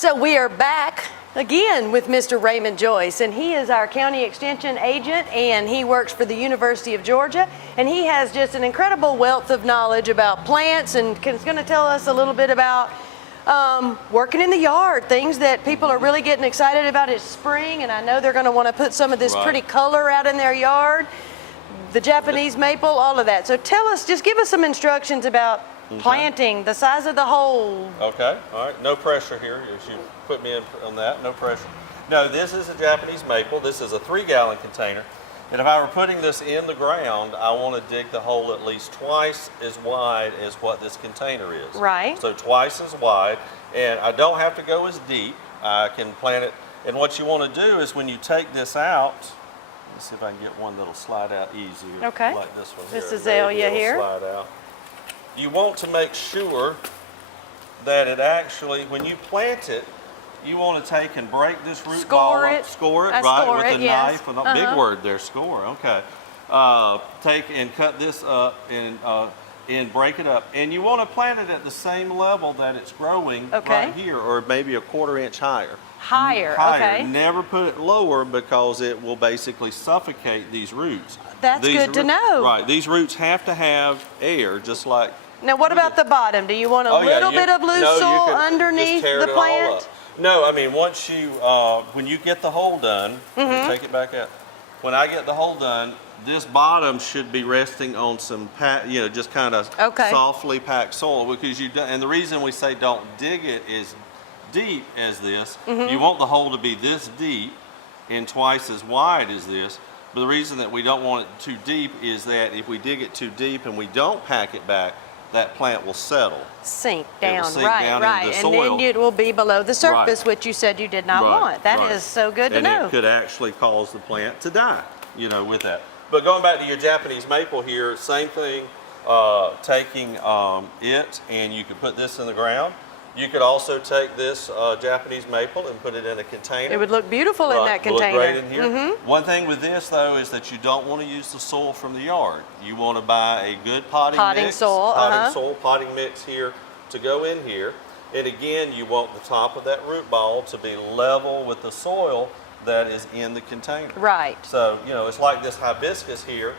So we are back again with Mr. Raymond Joyce, and he is our county extension agent, and he works for the University of Georgia, and he has just an incredible wealth of knowledge about plants, and is going to tell us a little bit about working in the yard, things that people are really getting excited about. It's spring, and I know they're going to want to put some of this pretty color out in their yard, the Japanese maple, all of that. So tell us, just give us some instructions about planting, the size of the hole. Okay, all right, no pressure here. As you put me in on that, no pressure. No, this is a Japanese maple. This is a 3-gallon container. And if I were putting this in the ground, I want to dig the hole at least twice as wide as what this container is. Right. So twice as wide, and I don't have to go as deep. I can plant it. And what you want to do is when you take this out, let's see if I can get one that'll slide out easier. Okay. Like this one here. This azalea here. Slide out. You want to make sure that it actually, when you plant it, you want to take and break this root ball up. Score it, right, with a knife. Big word there, score, okay. Take and cut this up and break it up. And you want to plant it at the same level that it's growing right here, or maybe a 1/4 inch higher. Higher, okay. Never put it lower because it will basically suffocate these roots. That's good to know. Right, these roots have to have air, just like. Now what about the bottom? Do you want a little bit of loose soil underneath the plant? No, I mean once you, when you get the hole done, take it back out. When I get the hole done, this bottom should be resting on some, just kind of softly packed soil, because and the reason we say don't dig it is deep as this. You want the hole to be this deep and twice as wide as this. But the reason that we don't want it too deep is that if we dig it too deep and we don't pack it back, that plant will settle. Sink down, down into the soil. And then it will be below the surface, which you said you did not want. That is so good to know. And it could actually cause the plant to die, with that. But going back to your Japanese maple here, same thing, taking it, and you could put this in the ground. You could also take this Japanese maple and put it in a container. It would look beautiful in that container. Look great in here. One thing with this, though, is that you don't want to use the soil from the yard. You want to buy a good potting mix. Potting mix here to go in here. And again, you want the top of that root ball to be level with the soil that is in the container. Right. So, it's like this hibiscus here.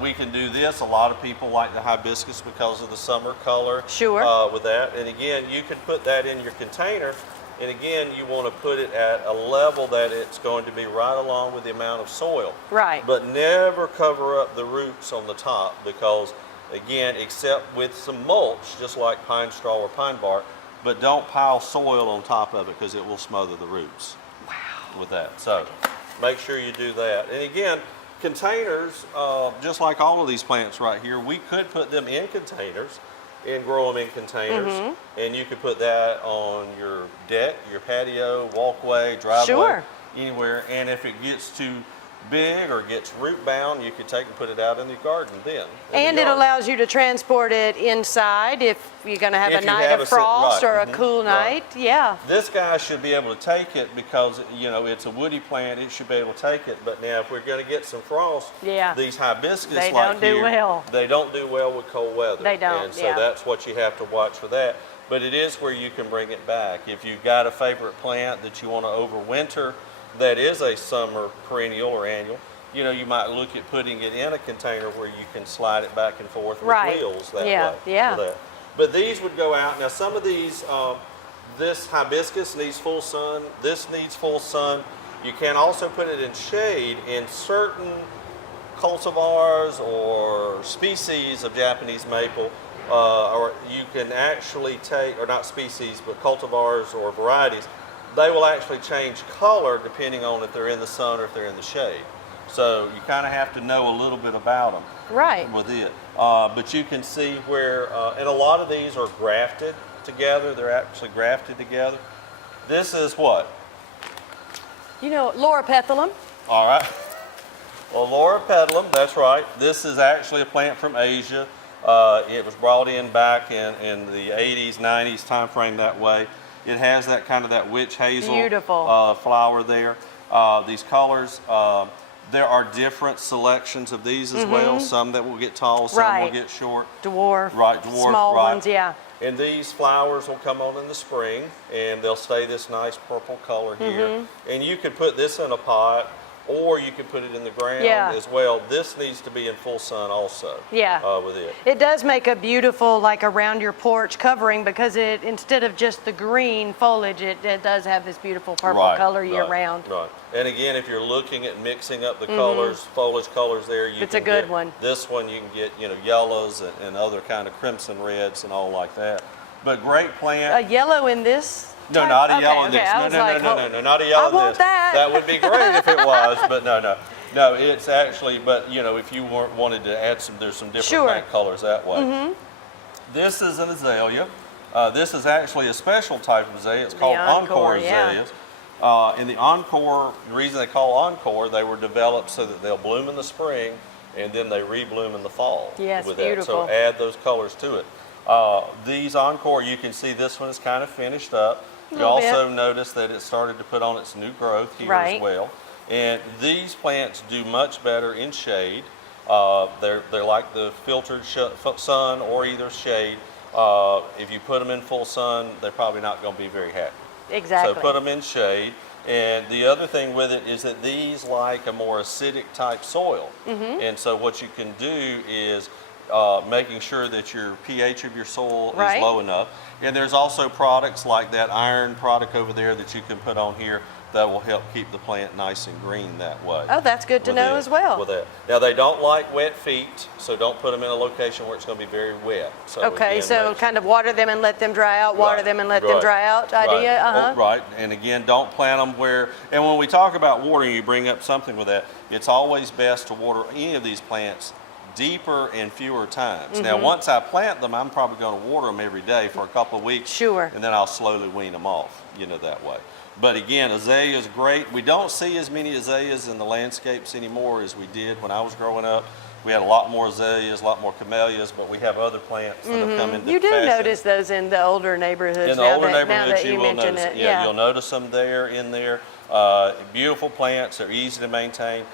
We can do this. A lot of people like the hibiscus because of the summer color. Sure. With that. And again, you can put that in your container. And again, you want to put it at a level that it's going to be right along with the amount of soil. Right. But never cover up the roots on the top, because, again, except with some mulch, just like pine straw or pine bark, but don't pile soil on top of it because it will smother the roots. Wow. With that. So make sure you do that. And again, containers, just like all of these plants right here, we could put them in containers and grow them in containers. And you could put that on your deck, your patio, walkway, driveway, anywhere. And if it gets too big or gets root bound, you could take and put it out in the garden then. And it allows you to transport it inside if you're going to have a night of frost or a cool night. Yeah. This guy should be able to take it because, it's a woody plant. It should be able to take it. But now if we're going to get some frost, these hibiscus they don't do well. They don't do well with cold weather. They don't, And so that's what you have to watch for that. But it is where you can bring it back. If you've got a favorite plant that you want to overwinter, that is a summer perennial or annual, you might look at putting it in a container where you can slide it back and forth with wheels that way. Yeah. But these would go out. Now some of these, this hibiscus needs full sun, this needs full sun. You can also put it in shade in certain cultivars or species of Japanese maple, or you can actually take, or not species, but cultivars or varieties. They will actually change color depending on if they're in the sun or if they're in the shade. So you kind of have to know a little bit about them with it. But you can see where, and a lot of these are grafted together. They're actually grafted together. This is what? Laura Peplum. All right. Well, Laura Peplum, that's right. This is actually a plant from Asia. It was brought in back in the 80s, 90s time frame that way. It has that kind of that witch hazel flower there. These colors, There are different selections of these as well. Some that will get tall, some will get short. Dwarf. Right, dwarf. Small right. ones, yeah. And these flowers will come on in the spring, and they'll stay this nice purple color here. And you could put this in a pot, or you could put it in the ground as well. This needs to be in full sun also. With it. It does make a beautiful, like around your porch covering, because it, instead of just the green foliage, it does have this beautiful purple color year round. Right. And again, if you're looking at mixing up the colors, foliage colors there, you it's can a good get one. This one you can get, yellows and other kind of crimson reds and all like that. But great plant. A yellow in this? No, type? not a yellow in Okay, this. I was like, No, not a yellow I in want this. that. That would be great if it was, but no. No, it's actually, but if you wanted to add there's some different plant colors that way. This is an azalea. This is actually a special type of azalea. It's called encore azaleas. And the encore, the reason they call encore, they were developed so that they'll bloom in the spring and then they rebloom in the fall. Yes, with beautiful. That. So add those colors to it. These encore, you can see this one is kind of finished up. You also notice that it started to put on its new growth here as well. And these plants do much better in shade. They're like the filtered sun or either shade. If you put them in full sun, they're probably not going to be very happy. Exactly. So put them in shade. And the other thing with it is that these like a more acidic type soil. And so what you can do is making sure that your pH of your soil is low enough. And there's also products like that iron product over there that you can put on here that will help keep the plant nice and green that way. Oh, that's good to know as well. With that. Now they don't like wet feet, so don't put them in a location where it's going to be very wet. So okay, so kind of water them and let them dry out, water them and let them dry out idea? Right, and again, don't plant them where, and when we talk about watering, you bring up something with that, it's always best to water any of these plants deeper and fewer times. Now, once I plant them, I'm probably going to water them every day for a couple of weeks. Sure. And then I'll slowly wean them off, that way. But again, azalea is great. We don't see as many azaleas in the landscapes anymore as we did when I was growing up. We had a lot more azaleas, a lot more camellias, but we have other plants that have come into You do fashion. notice those in the older neighborhoods. In the older neighborhoods, you will mention notice it. Yeah, you'll notice them in there. Beautiful plants. They're easy to maintain.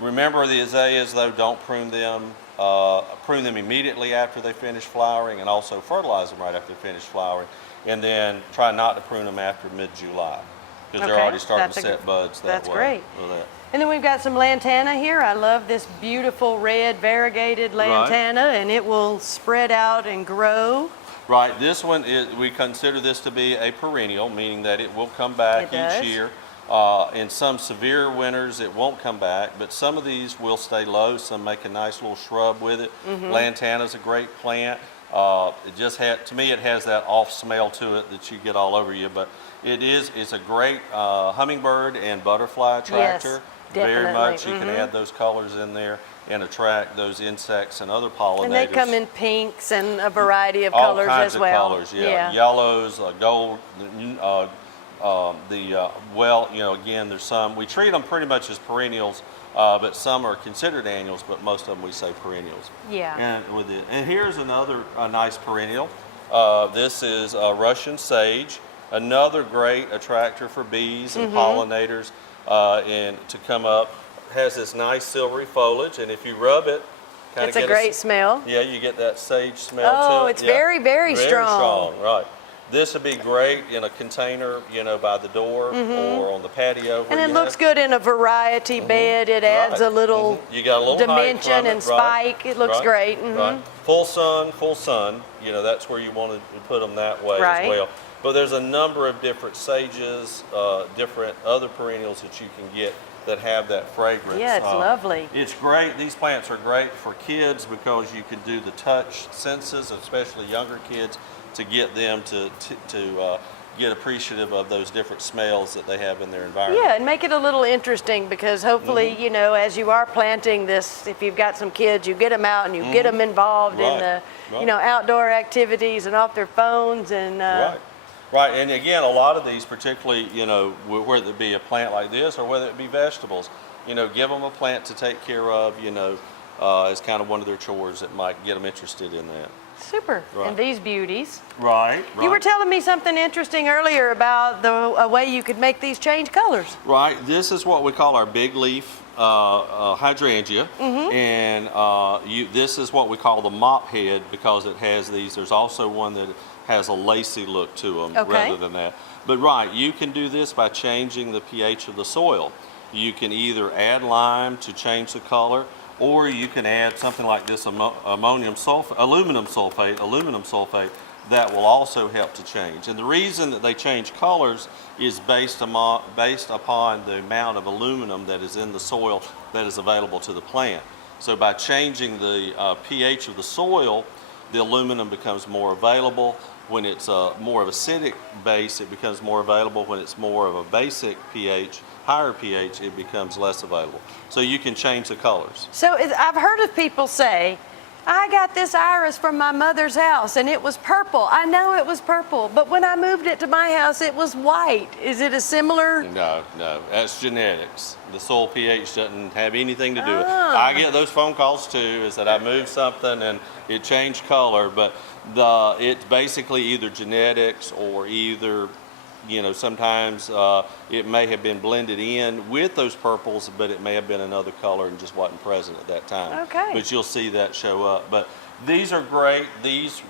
Remember the azaleas, though, don't prune them. Prune them immediately after they finish flowering, and also fertilize them right after they finish flowering. And then try not to prune them after mid-July, because they're already starting to set buds that way. That's great. And then we've got some lantana here. I love this beautiful red variegated lantana, and it will spread out and grow. Right, this one we consider this to be a perennial, meaning that it will come back each year. In some severe winters, it won't come back, but some of these will stay low. Some make a nice little shrub with it. Lantana is a great plant. To me, it has that off smell to it that you get all over you, but it's a great hummingbird and butterfly attractor. Yes, very much. You can add those colors in there and attract those insects and other pollinators. And they come in pinks and a variety of all colors kinds as well. Of colors, yellows, gold. Again, there's some. We treat them pretty much as perennials, but some are considered annuals, but most of them we say perennials. Yeah. And here's another nice perennial. This is Russian sage, another great attractor for bees and pollinators, and to come up. Has this nice silvery foliage, and if you rub it, it's a great smell. Yeah, you get that sage smell to it. Oh, it's very, very strong. Very strong, right. This would be great in a container, by the door or on the patio. And it looks good in a variety bed. It adds a little, you got a little dimension and spike. It looks great. Right. Full sun. That's where you want to put them that way as well. But there's a number of different sages, different other perennials that you can get that have that fragrance. Yeah, it's lovely. It's great. These plants are great for kids because you can do the touch senses, especially younger kids, to get them to get appreciative of those different smells that they have in their environment. Yeah, and make it a little interesting, because hopefully, as you are planting this, if you've got some kids, you get them out and you get them involved in the, outdoor activities and off their phones and. Right, and again, a lot of these, particularly, whether it be a plant like this or whether it be vegetables, give them a plant to take care of, as kind of one of their chores that might get them interested in that. Super. And these beauties. Right. You were telling me something interesting earlier about a way you could make these change colors. Right. This is what we call our big leaf hydrangea, and this is what we call the mop head because it has these. There's also one that has a lacy look to them rather than that. But right, you can do this by changing the pH of the soil. You can either add lime to change the color, or you can add something like this aluminum sulfate that will also help to change. And the reason that they change colors is based upon the amount of aluminum that is in the soil that is available to the plant. So by changing the pH of the soil, the aluminum becomes more available. When it's a more of acidic base, it becomes more available. When it's more of a basic pH, higher pH, it becomes less available. So you can change the colors. So I've heard of people say, I got this iris from my mother's house and it was purple. I know it was purple, but when I moved it to my house, it was white. Is it a similar? No, that's genetics. The soil pH doesn't have anything to do with it. I get those phone calls too, is that I moved something and it changed color, but it's basically either genetics or either, sometimes it may have been blended in with those purples, but it may have been another color and just wasn't present at that time. Okay. But you'll see that show up. But these are great. These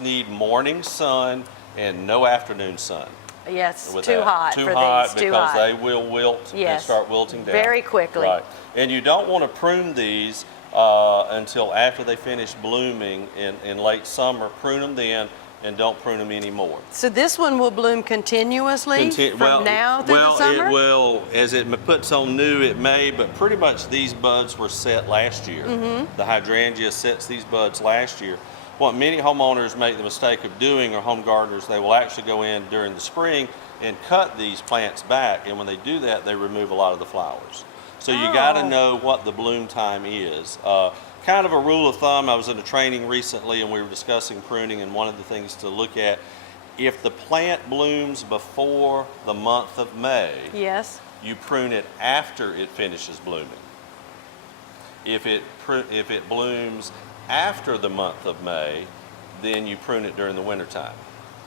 need morning sun and no afternoon sun. Yes, too hot for these. Too because hot. they will wilt and start wilting down. Very quickly. Right. And you don't want to prune these until after they finish blooming in late summer. Prune them then, and don't prune them anymore. So this one will bloom continuously from now through the summer? Well, it will. As it puts on new, it may, but pretty much these buds were set last year. The hydrangea sets these buds last year. What many homeowners make the mistake of doing, or home gardeners, they will actually go in during the spring and cut these plants back, and when they do that, they remove a lot of the flowers. So you got to know what the bloom time is. Kind of a rule of thumb, I was in a training recently and we were discussing pruning, and one of the things to look at, if the plant blooms before the month of May, you prune it after it finishes blooming. If it blooms after the month of May, then you prune it during the wintertime.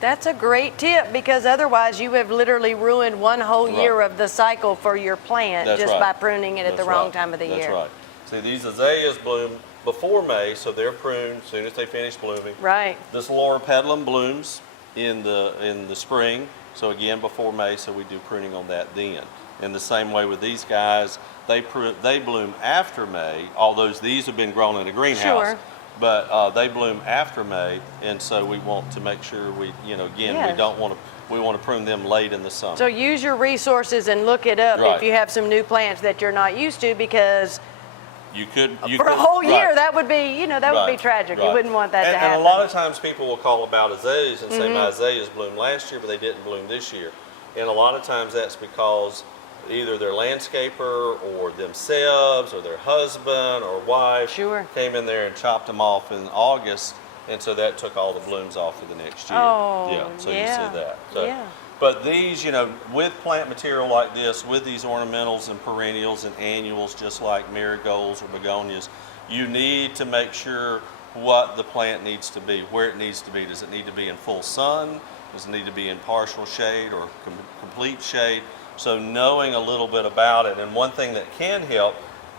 That's a great tip, because otherwise you have literally ruined one whole year of the cycle for your plant by pruning it at the wrong time of the year. That's right. See, these azaleas bloom before May, so they're pruned as soon as they finish blooming. Right. This Laura Peplum blooms in the spring, so again before May, so we do pruning on that then. In the same way with these guys, they bloom after May, although these have been grown in a greenhouse. Sure. But they bloom after May, and so we want to make sure we want to prune them late in the summer. So use your resources and look it up if you have some new plants that you're not used to, because for a whole year that would be would be tragic. You wouldn't want that to happen. And a lot of times people will call about azaleas and say my azaleas bloomed last year, but they didn't bloom this year. And a lot of times that's because either their landscaper or themselves or their husband or wife came in there and chopped them off in August, and so that took all the blooms off for the next year. You see that. So, but these, with plant material like this, with these ornamentals and perennials and annuals, just like marigolds or begonias, you need to make sure what the plant needs to be, where it needs to be. Does it need to be in full sun? Does it need to be in partial shade or complete shade? So knowing a little bit about it. And one thing that can help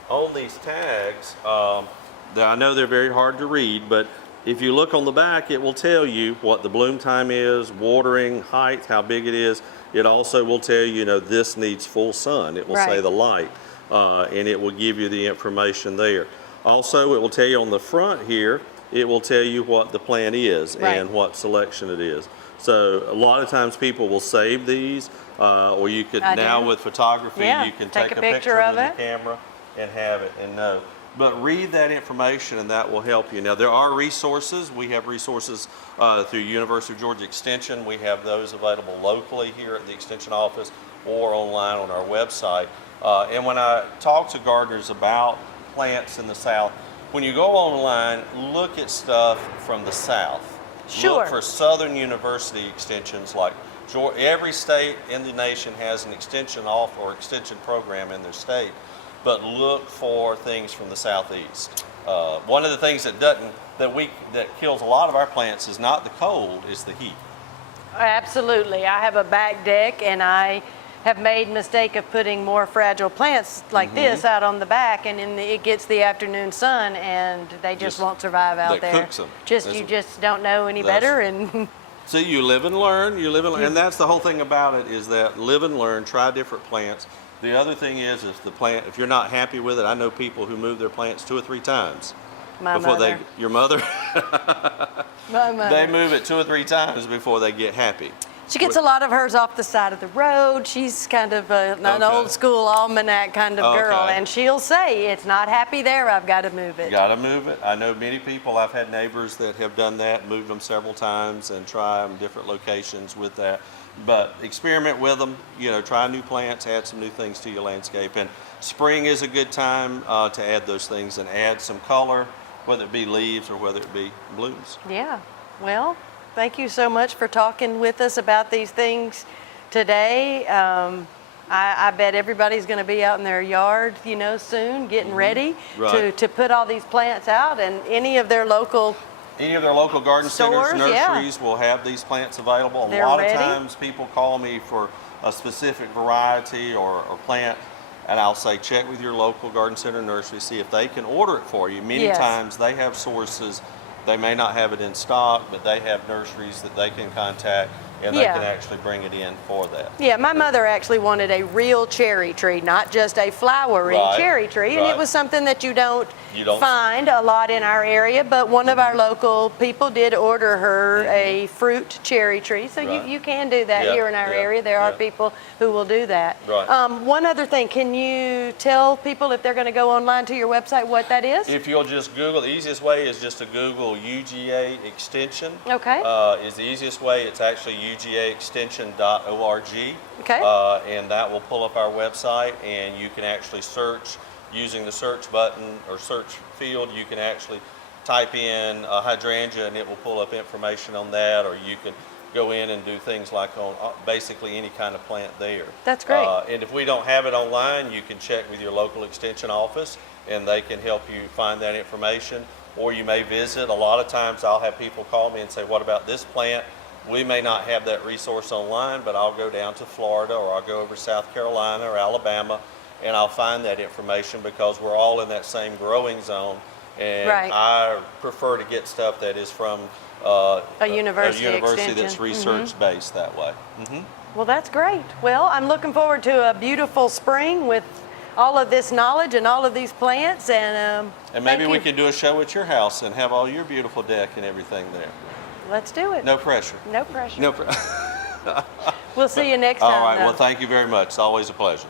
on these tags, I know they're very hard to read, but if you look on the back, it will tell you what the bloom time is, watering, height, how big it is. It also will tell you, this needs full sun. It will say the light, and it will give you the information there. Also, it will tell you on the front here, it will tell you what the plant is and what selection it is. So a lot of times people will save these, or you could with photography, you can take a picture of the camera and have it and know. But read that information and that will help you. Now there are resources. We have resources through University of Georgia Extension. We have those available locally here at the Extension office or online on our website. And when I talk to gardeners about plants in the South, when you go online, look at stuff from the South. Look for Southern University extensions. Like every state in the nation has an extension extension program in their state, but look for things from the Southeast. One of the things that kills a lot of our plants is not the cold, it's the heat. Absolutely. I have a back deck, and I have made mistake of putting more fragile plants like this out on the back, and it gets the afternoon sun, and they just won't survive out there. That cooks them. You just don't know any better, and See, you live and learn, and that's the whole thing about it, is that live and learn, try different plants. The other thing is the plant, if you're not happy with it, I know people who move their plants 2 or 3 times. My mother. Your mother? My mother. They move it 2 or 3 times before they get happy. She gets a lot of hers off the side of the road. She's kind of an old school almanac kind of girl, and she'll say, it's not happy there, I've got to move it. Got to move it. I know many people, I've had neighbors that have done that, moved them several times and try them different locations with that. But experiment with them, try new plants, add some new things to your landscape. And spring is a good time to add those things and add some color, whether it be leaves or whether it be blooms. Yeah, well, thank you so much for talking with us about these things today. I bet everybody's going to be out in their yard, soon, getting ready to put all these plants out, and any of their local garden stores, centers, nurseries will have these plants available. They're a lot ready. of times people call me for a specific variety or plant, and I'll say check with your local garden center nursery, see if they can order it for you. Many times they have sources. They may not have it in stock, but they have nurseries that they can contact, and they can actually bring it in for that. Yeah, my mother actually wanted a real cherry tree, not just a flowery cherry tree, and it was something that you don't find a lot in our area, but one of our local people did order her a fruit cherry tree, so you can do that here in our area. There are people who will do that. One other thing, can you tell people if they're going to go online to your website what that is? If you'll just Google, the easiest way is just to Google UGA extension. Okay. Is the easiest way. It's actually ugaextension.org. Okay. And that will pull up our website, and you can actually search using the search button or search field. You can actually type in hydrangea, and it will pull up information on that, or you can go in and do things like on basically any kind of plant there. That's great. And if we don't have it online, you can check with your local extension office, and they can help you find that information. Or you may visit. A lot of times I'll have people call me and say, what about this plant? We may not have that resource online, but I'll go down to Florida, or I'll go over to South Carolina or Alabama, and I'll find that information, because we're all in that same growing zone. And I prefer to get stuff that is from a university that's research-based that way. Well, that's great. Well, I'm looking forward to a beautiful spring with all of this knowledge and all of these plants, and maybe we could do a show at your house and have all your beautiful deck and everything there. Let's do it. No pressure. No pressure. No pressure. We'll see you next time. All right. Though. Well, thank you very much. It's always a pleasure.